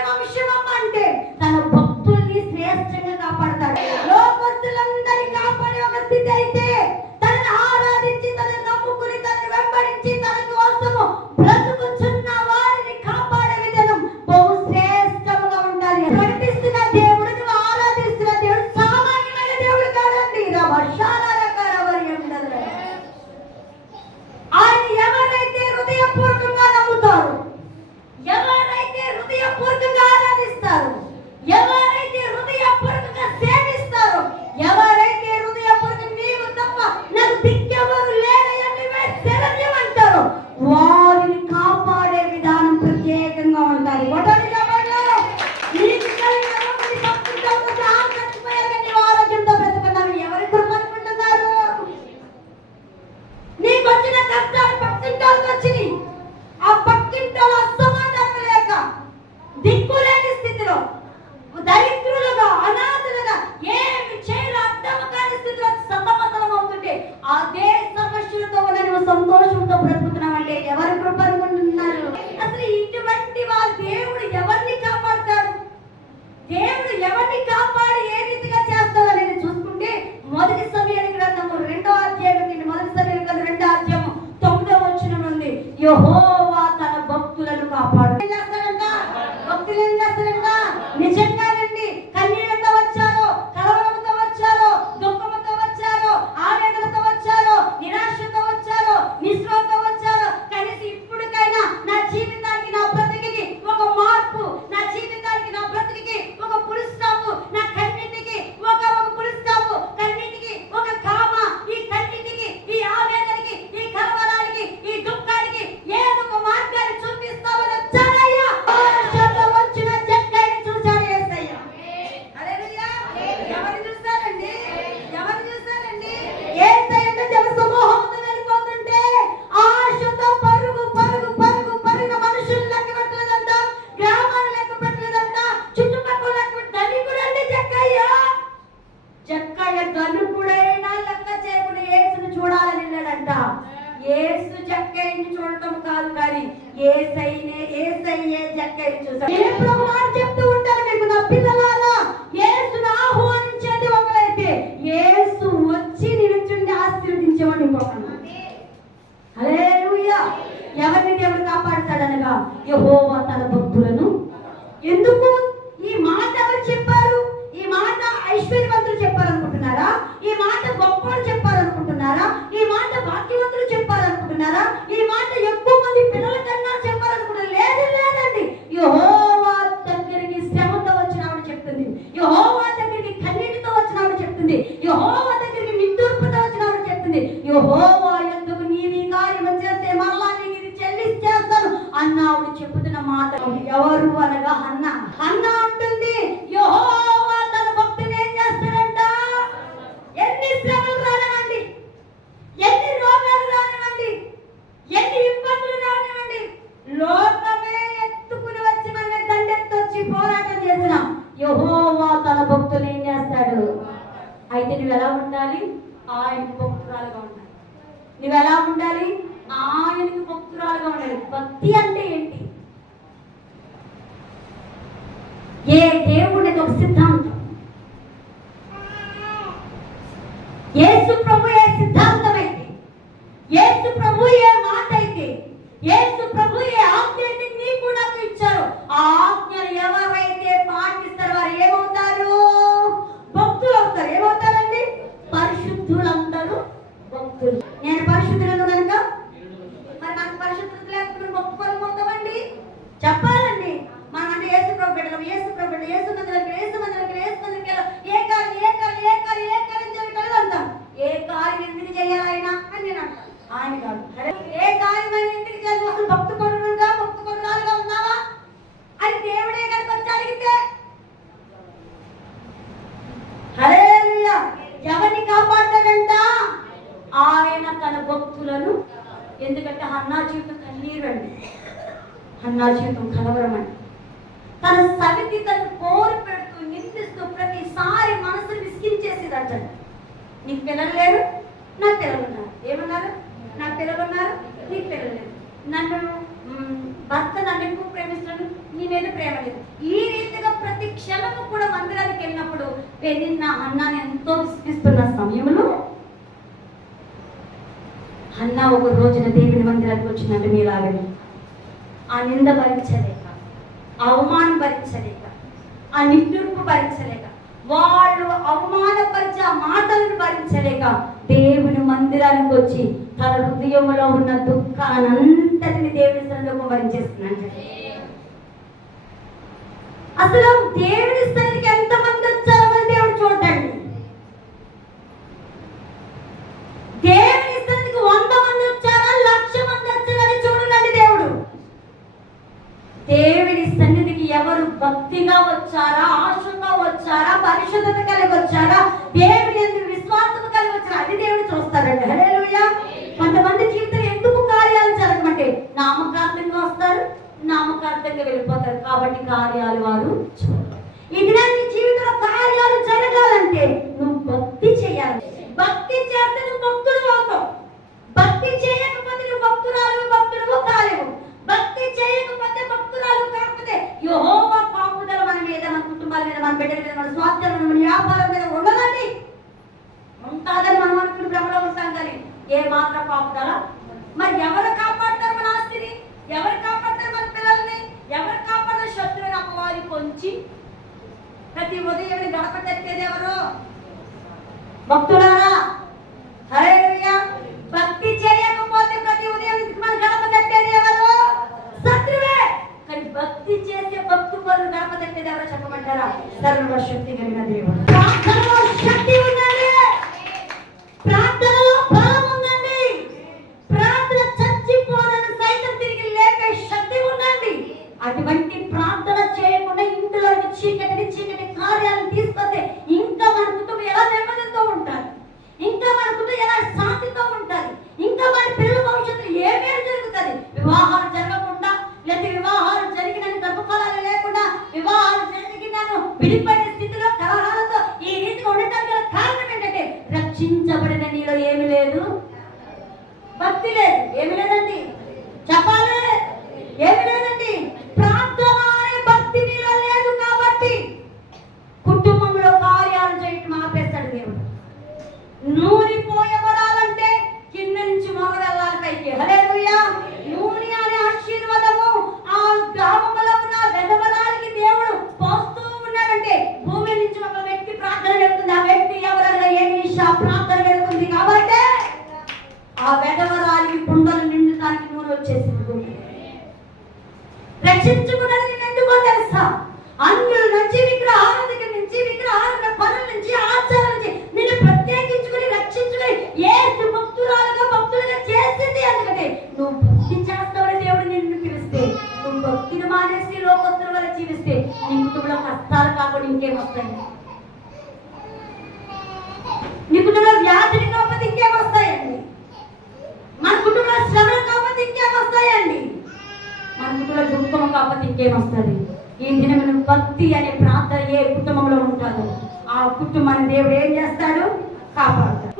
Dememişim ఎవరిని కాపాడి ఏ రీతిగా చేస్తాడో నేను చూసుకుంటే మొదటి సమయాల గ్రంథము రెండో అధ్యాయం మొదటి సమయాల గ్రంథం రెండో అధ్యాయము తొమ్మిదో వచ్చిన ఉంది యహో తన భక్తులను ఎందుకంటే అన్నా జీవితం కన్నీరండి. అన్నా జీవితం కలవరమండి. తన సమితి తను కోరి పెడుతూ నిందిస్తూ ప్రతిసారి మనసు అంటే నీకు పిల్లలు లేరు నా పిల్లలు ఉన్నారు. ఏమన్నారు? నా పిల్లలు ఉన్నారు నీకు పిల్లలు లేదు నన్ను భర్త నన్ను ఎక్కువ ప్రేమిస్తున్నాను నీ మీద ప్రేమ లేదు. ఈ రీతిగా ప్రతి క్షణము కూడా మందిరానికి వెళ్ళినప్పుడు నా అన్నాన్ని ఎంతో విసిగిస్తున్న సమయంలో అన్న ఒక రోజున దేవుని మందిరానికి వచ్చినట్టు మీలాగని. ఆ నింద భరించలేక అవమానం భరించలేక ఆ నిట్టూర్పు భరించలేక వాళ్ళు అవమానపరిచే ఆ మాటలను భరించలేక దేవుని మందిరానికి వచ్చి తన హృదయంలో ఉన్న దుఃఖానంతటిని దేవుని సన్నిధిలో భరించేస్తున్నాడు అసలు దేవుని సన్నిధికి ఎంతమంది వెళ్ళిపోతారు. కాబట్టి కార్యాలు వారు చూడాలి ಭಕ್ತರಾದ విడిపోయిన స్థితిలో కలహాలతో ఈ రీతిగా ఉండటానికి గల కారణం ఏంటంటే రక్షించబడిన నీలో ఏమి లేదు. భక్తి లేదు. ఏమి లేదండి. ছেত্রকোট కుటుంబంలో ఉంటారు ఆ కుటుంబాన్ని దేవుడు ఏం చేస్తాడు? కాపాడుతాడు.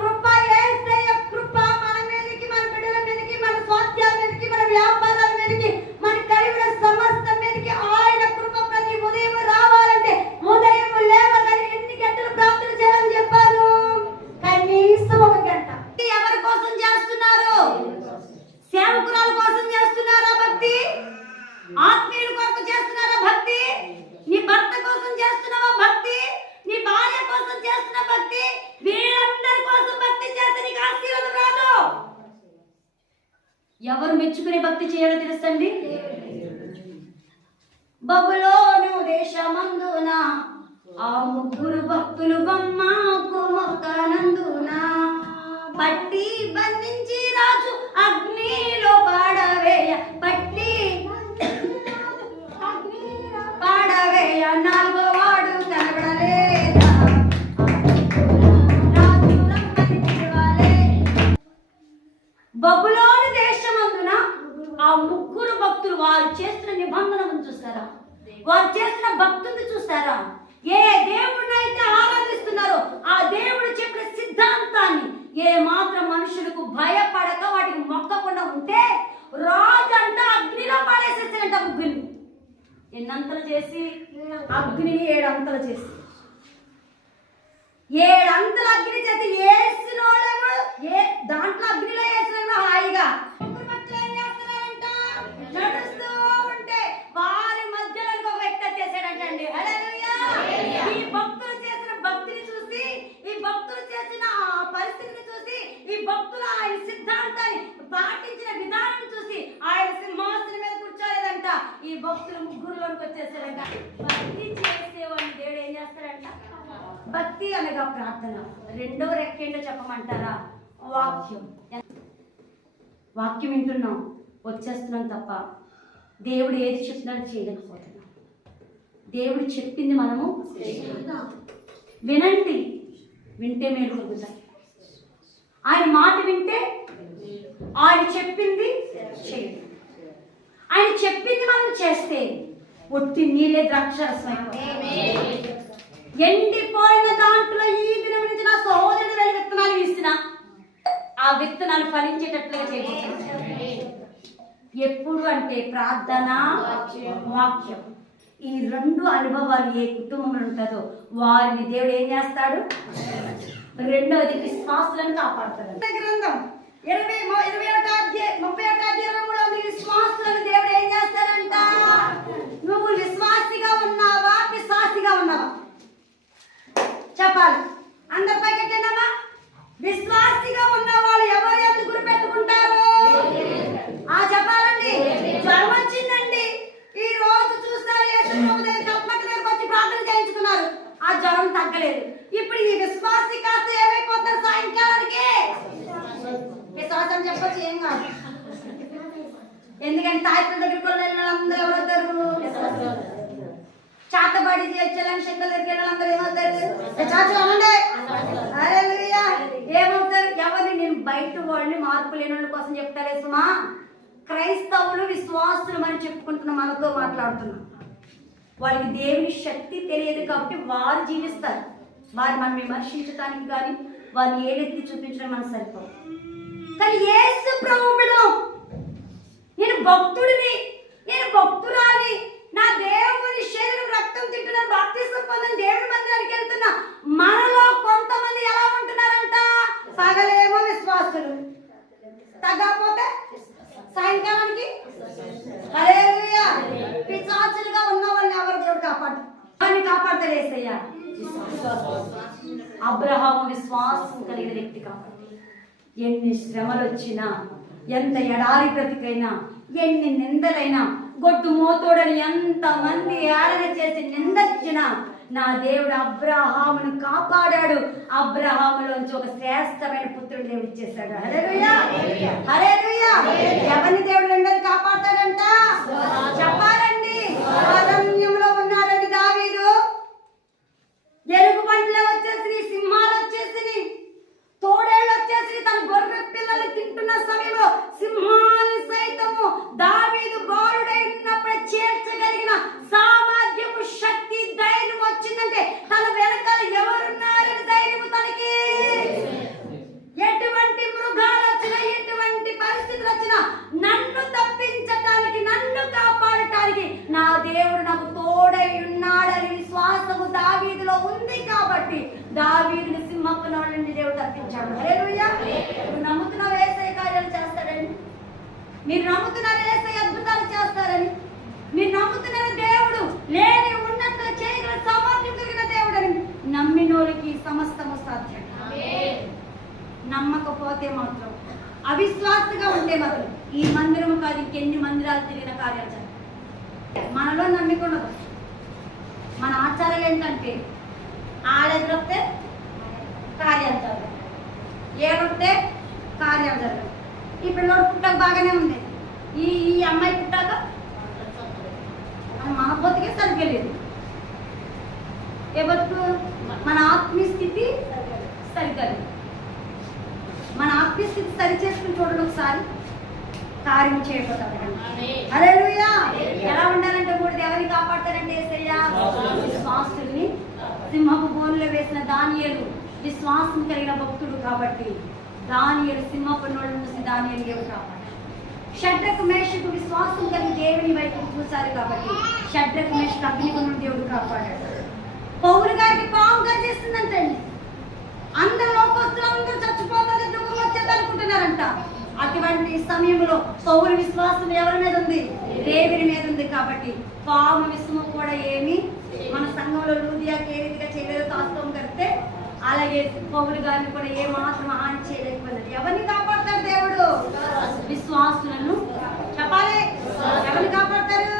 ఎవరు మెచ్చుకునే భక్తి చేయాలో తెలుసండి? బబులోను ఆ ముగ్గురు భక్తులు బొమ్మకు పట్టి బంధించి రాజు అగ్నిలో పాడవేయ పట్టి పాడవేయ. ఆ ముగ్గురు భక్తులు వారు చేస్తున్న నిబంధనను చూస్తారా? వారు చేస్తున్న భక్తుని చూస్తారా? ఏ దేవుడిని అయితే ఆరాధిస్తున్నారో ఆ దేవుడు చెప్పిన సిద్ధాంతాన్ని ఏ మాత్రం మనుషులకు భయపడక వాటికి మొక్కకుండా ఉంటే రాజు అంట అగ్నిలో పాడేసేసాడంట ముగ్గురిని. ఎన్నంతలు చేసి అగ్నిని ఏడంతలు చేసి. ఏడంతల అగ్ని చేసి ఏ పాటించిన విధానం చూసి ఆయన సింహాసనం మీద కూర్చోలేదంట. ఈ భక్తులు ముగ్గురులోకి వచ్చేసారంట. భక్తి చేసేవాడిని దేవుడు ఏం చేస్తారంట? భక్తి అనగా ప్రార్థన. రెండో రెక్కేంటో చెప్పమంటారా? వాక్యం. వాక్యం వింటున్నాం. వచ్చేస్తున్నాం తప్ప దేవుడు ఏది చెప్పినా చేయలేకపోతున్నాం. దేవుడు చెప్పింది మనము వినండి. వింటే మేలు కలుగుతాయి. ఆయన మాట వింటే ఆయన చెప్పింది చేయండి. ఆయన చెప్పింది మనం చేస్తే ఒట్టి నీళ్ళే ద్రాక్షరసం ఎండిపోయిన దాంట్లో ఈ దినం నుంచి నా సహోదరుడు వెళ్ళి విత్తనాలు వేసిన ఆ విత్తనాలు ఫలించేటట్లుగా చేయబోతున్నాను ఎప్పుడు అంటే ప్రార్థన వాక్యం. ఈ రెండు అనుభవాలు ఏ కుటుంబంలో ఉంటుందో వారిని దేవుడు ఏం చేస్తాడు? రెండవది విశ్వాసులను కాపాడుతాడు. గ్రంథం. ఇరవై ఇరవై ఒకటో అధ్యాయం ముప్పై ఒకటో అధ్యాయం ఇరవై మూడో అధ్యాయం విశ్వాసులను దేవుడు ఏం చేస్తారంట నువ్వు విశ్వాసిగా ఉన్నావా? విశ్వాసిగా ఉన్నావా? చెప్పాలి. అందరి పైకెట్టేనమ్మా విశ్వాసిగా ఉన్న వాళ్ళు ఎవరు ఎందుకు గురిపెట్టుకుంటారు? ఆ చెప్పాలండి. జ్వరం వచ్చిందండి. ఈ రోజు చూస్తారు యేసు ప్రభు దగ్గర వచ్చి ప్రార్థన చేయించుకున్నారు. ఆ జ్వరం తగ్గలేదు. ఇప్పుడు ఈ విశ్వాసి కాస్త ఏమైపోతారు సాయంకాలానికి విశ్వాసం చెప్పొచ్చు ఏం కాదు ఎందుకంటే తాయితుల దగ్గరికి వెళ్ళిన అందరూ ఎవరవుతారు చాతబడి చేయాలని శంకర్ దగ్గరికి వెళ్ళిన అందరూ ఏమవుతారు? చాచు ఏమవుతారు? ఎవరిని నేను బయట వాళ్ళని మార్పు లేని వాళ్ళ కోసం చెప్తారే సుమా. క్రైస్తవులు విశ్వాసులు అని చెప్పుకుంటున్న మనతో మాట్లాడుతున్నాం. వాళ్ళకి దేవుని శక్తి తెలియదు కాబట్టి వారు జీవిస్తారు. వారు మనం విమర్శించడానికి కానీ వారిని ఏలెత్తి చూపించడం మనకు సరిపోదు. కానీ ఏసు ప్రభువులో నేను భక్తుడిని నేను భక్తురాలి. నా దేవుని శరీరం రక్తం తింటున్న బాప్తిస్తం పొందని దేవుని మందిరానికి వెళ్తున్నా మనలో కొంతమంది ఎలా ఉంటున్నారంట? పగలేమో విశ్వాసులు. తగ్గకపోతే సాయంకాలానికి? హల్లెలూయా. పిశాచులుగా ఉన్న వాళ్ళని ఎవరు దేవుడు కాపాడు? వారిని కాపాడతలేసయ్యా అబ్రహాము విశ్వాసం కలిగిన వ్యక్తి కాబట్టి ఎన్ని శ్రమలు వచ్చినా ఎంత ఎడారి బ్రతికైనా ఎన్ని నిందలైనా గొడ్డు మోతోడని ఎంత మంది ఏడన చేసి నిందొచ్చినా నా దేవుడు అబ్రహామును కాపాడాడు. అబ్రహాములోంచి ఒక శ్రేష్టమైన పుత్రుడు దేవుడు ఇచ్చేశాడు. హల్లెలూయా! హల్లెలూయా! దావీదుని సింహపు నుండి దేవుడు తప్పించాడు. హల్లెలూయా. నువ్వు నమ్ముతున్నావు ఏసై కార్యాలు చేస్తాడని మీరు నమ్ముతున్నారు ఏసై అద్భుతాలు చేస్తారని? మీరు నమ్ముతున్నారు దేవుడు లేని ఉన్నట్లు చేయగల సామర్థ్యం కలిగిన దేవుడని? నమ్మినోళ్ళకి సమస్తము సాధ్యం. నమ్మకపోతే మాత్రం అవిశ్వాసగా ఉంటే మాత్రం ఈ మందిరం కాదు ఇంకెన్ని మందిరాలు తిరిగిన కార్యాలు మనలో నమ్మికుండదు మన ఆచారాలు ఏంటంటే ఆడెదురొస్తే కార్యాలు జరగవు. ఏడొస్తే కార్యాలు జరగవు. ఈ పిల్లోడు పుట్టాక బాగానే ఉంది. ఈ ఈ అమ్మాయి పుట్టాక మన బతుకే సరిగ్గా ఏ బతుకు? మన ఆత్మీయ స్థితి సరిగ్గా మన ఆత్మీయ స్థితి సరి చేసుకుని చూడండి ఒకసారి. కార్యం చేయబోతాడు హల్లెలూయా. ఎలా ఉండాలంటే మూడు ఎవరిని కాపాడతారంటే యేసయ్య విశ్వాసుల్ని సింహపు బోన్లో వేసిన దానియలు విశ్వాసం కలిగిన భక్తుడు కాబట్టి దానియలు సింహపు నోళ్ళు మూసి దానియలు దేవుడు కాపాడాడు షడ్రకు మేషకు విశ్వాసం కలిగి దేవుని వైపు చూశారు కాబట్టి షడ్రకు మేషకు అగ్నిగుణం దేవుడు కాపాడాడు. పౌరు గారికి పాము గర్జిస్తుందంటండి. అందరు లోకస్తులు అందరూ చచ్చిపోతుంది దుఃఖం వచ్చేది అనుకుంటున్నారంట. అటువంటి సమయంలో సౌరు విశ్వాసం ఎవరి మీద ఉంది? దేవుని మీద ఉంది కాబట్టి పాము విశ్వము కూడా ఏమి మన సంఘంలో లూదియాకి ఏ రీతిగా చేయలేదో వాస్తవం కడితే అలాగే పౌరు గారిని కూడా ఏ మాత్రం హాని చేయలేకపోయినది ఎవరిని కాపాడతాడు దేవుడు? విశ్వాసులను. చెప్పాలి? ఎవరిని కాపాడతారు?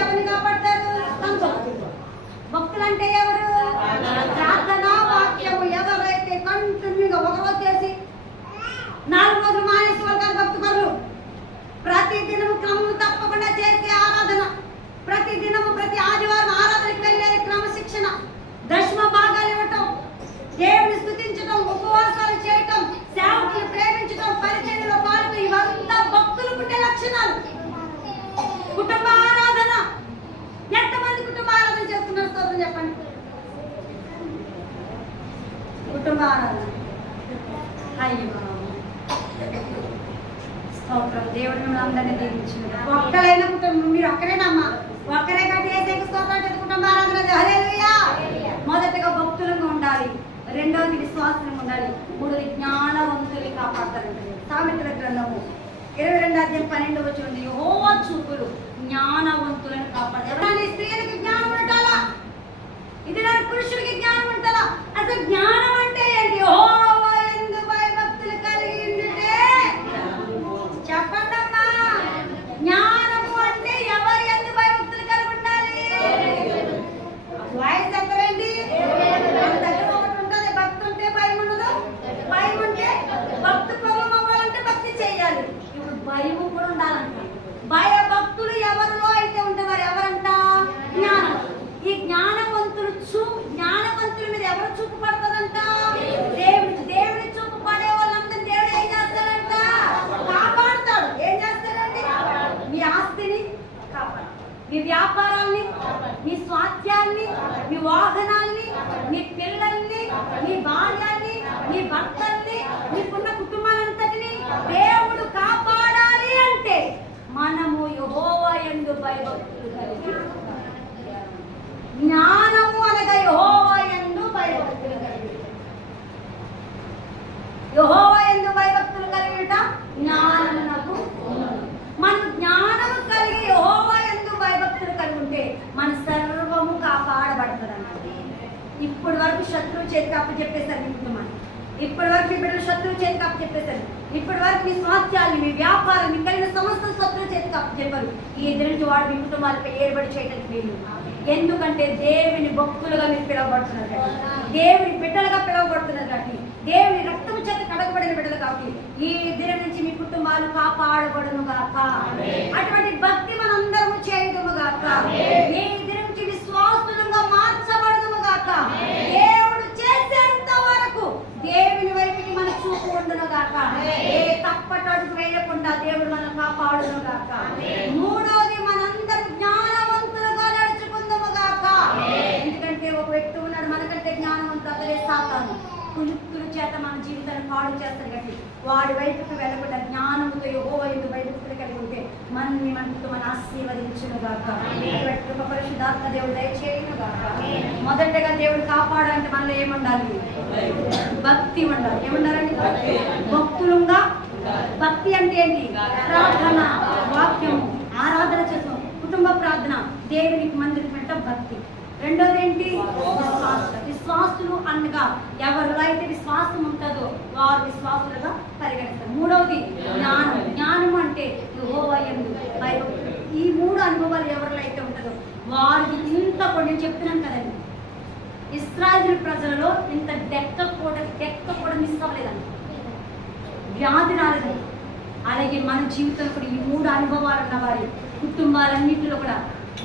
ఎవరిని కాపాడతారు? భక్తులు అంటే ఎవరు? ప్రార్థన వాక్యము ఎవరైతే కంటిన్యూగా ఒకరోజు చేసి నాలుగు రోజులు మానేశ్వర్ గారు భక్తి పనులు ప్రతి దినము క్రమము తప్పకుండా చేసే ఆరాధన. ప్రతి దినము ప్రతి ఆదివారం ఆరాధనకి వెళ్ళే క్రమశిక్షణ. దశమ భాగాలు ఇవ్వటం దేవుని స్థుతించడం ఉపవాసాలు చేయటం సేవకులు ప్రేమించడం పరిచయంలో పాల్గొని ఇవంతా భక్తులు పుట్టే లక్షణాలు. కుటుంబ ఆరాధన. ఎంతమంది కుటుంబ ఆరాధన చేస్తున్నారు సోదరు చెప్పండి. కుటుంబ ఆరాధన. అయ్యో. స్తోత్రం దేవుడు మిమ్మల్ని అందరినీ దీవించిన ఒక్కలైన కుటుంబం మీరు ఒక్కరేనమ్మా ఒక్కరే కట్టి ఏసైక స్తోత్రం కుటుంబ ఆరాధన హల్లెలూయా. మొదటగా భక్తులంగా ఉండాలి. రెండవది విశ్వాసంగా ఉండాలి. మూడవది జ్ఞానవంతులు కాపాడతారంటే సామెతల గ్రంథము. ఇరవై రెండు అధ్యాయం పన్నెండు వచ్చి ఉంది యెహోవా చూపులు జ్ఞానవంతులను కాపాడు ఎవరైనా స్త్రీలకు జ్ఞానం ఉండాలా ఇది నా పురుషులకి జ్ఞానం ఉంటుందా అసలు జ్ఞానం అంటే ఏంటి యెహోవా యందు భయభక్తులు కలిగి ఉండుటే చెప్పండమ్మా జ్ఞానము అంటే ఎవరి యందు భయభక్తులు కలిగి ఉండాలి వాయిస్ చెప్పరండి మన దగ్గర ఒకటి ఉంటుంది భక్తి ఉంటే భయం ఉండదు భయం ఉంటే భక్తి పూర్వం అవ్వాలంటే భక్తి చేయాలి ఇప్పుడు భయం కూడా ఉండాలంట భయ భక్తులు ఎవరిలో అయితే ఉండేవారు ఎవరంట జ్ఞానం ఈ జ్ఞానవంతులు చూ జ్ఞానవంతుల మీద ఎవరు చూపు పడుతుందంట దేవుడి దేవుడి చూపు పడే వాళ్ళందరూ దేవుడు ఏం చేస్తాడంట కాపాడుతాడు ఏం చేస్తాడండి మీ ఆస్తిని కాపాడు మీ వ్యాపారాల్ని మీ స్వాస్థ్యాన్ని మీ వాహనాల్ని మీ పిల్లల్ని మీ భార్యాన్ని మీ భర్తల్ని మీకున్న కుటుంబాలంతటిని దేవుడు కాపాడాలి అంటే మనము యెహోవా యందు భయభక్తులు కలిగి ఉండాలి. జ్ఞానము అనగా యెహోవా యందు భయభక్తులు కలిగి యెహోవా యందు భయభక్తులు కలిగిట జ్ఞానమునకు మన జ్ఞానము కలిగి యెహోవా యందు భయభక్తులు కలిగి ఉంటే మన సర్వము కాపాడబడుతుంది అన్నమాట ఇప్పటి వరకు శత్రువు చేతికి అప్పు చెప్పేశారు మీ కుటుంబాన్ని ఇప్పటి వరకు మీ బిడ్డలు శత్రువు చేతికి అప్పు చెప్పేశారు. ఇప్పటి వరకు మీ స్వాస్థ్యాన్ని మీ వ్యాపారం మీ కలిగిన సమస్త శత్రువు చేతికి అప్పు చెప్పారు. ఈ ఇద్దరి నుంచి వాడు మీ కుటుంబాలపై ఏర్పడి చేయడానికి వీలు ఎందుకంటే దేవుని భక్తులుగా మీరు పిలువబడుతున్నారు దేవుని బిడ్డలుగా పిలువబడుతున్నారు కాబట్టి దేవుని రక్తము చేత కడగబడిన బిడ్డలు కాబట్టి ఈ దినం నుంచి మీ కుటుంబాలు కాపాడబడును గాక అటువంటి భక్తి మనందరము చేయదుము గాక ఈ దినం నుంచి విశ్వాసులుగా మార్చబడదుము గాక దేవుడు చేసేంత వరకు దేవుని వైపుకి మన చూపు ఉండును గాక ఏ తప్పటడుగు వేయకుండా దేవుడు మనం కాపాడును గాక మూడోది మనందరూ జ్ఞానవంతులుగా నడుచుకుందాము గాక ఎందుకంటే ఒక వ్యక్తి ఉన్నాడు మనకంటే జ్ఞానవంతులు అతడే సాతాను. చేత మన జీవితాన్ని పాడు చేస్తాడు కాబట్టి వాడి వైపుకు వెళ్ళకుండా జ్ఞానముతో యహో వైపు వైపుకులు కలిగి ఉంటే మనని మనతో మన ఆశీర్వదించును గాక. కృప పరిశుద్ధాత్మ దేవుడు దయచేయును గాక. మొదటగా దేవుడు కాపాడాలంటే మనలో ఏముండాలి? భక్తి ఉండాలి. ఏముండాలండి? భక్తులుగా భక్తి అంటే ఏంటి? ప్రార్థన వాక్యము ఆరాధన చేస్తాం కుటుంబ ప్రార్థన దేవునికి మందిరం పెట్ట భక్తి. రెండోది ఏంటి విశ్వాసులు అనగా ఎవరిలో అయితే విశ్వాసం ఉంటుందో వారు విశ్వాసులుగా పరిగణిస్తారు. మూడవది జ్ఞానం. జ్ఞానం అంటే యెహోవాయందు ఈ మూడు అనుభవాలు ఎవరిలో అయితే ఉంటుందో వారికి ఇంత కూడా నేను చెప్తున్నాను కదండి. ఇస్రాయేల్ ప్రజలలో ఇంత డెక్క కూడా డెక్క కూడా మిస్ అవ్వలేదండి. వ్యాధి రాలేదు. అలాగే మన జీవితంలో కూడా ఈ మూడు అనుభవాలు ఉన్న వారి కుటుంబాలన్నింటిలో కూడా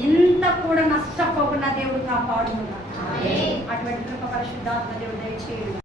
ఎంత కూడా నష్టపోకుండా దేవుడు కాపాడుతున్నారు అటువంటి కృప పరిశుద్ధాత్మ దేవుడు దయచేయండి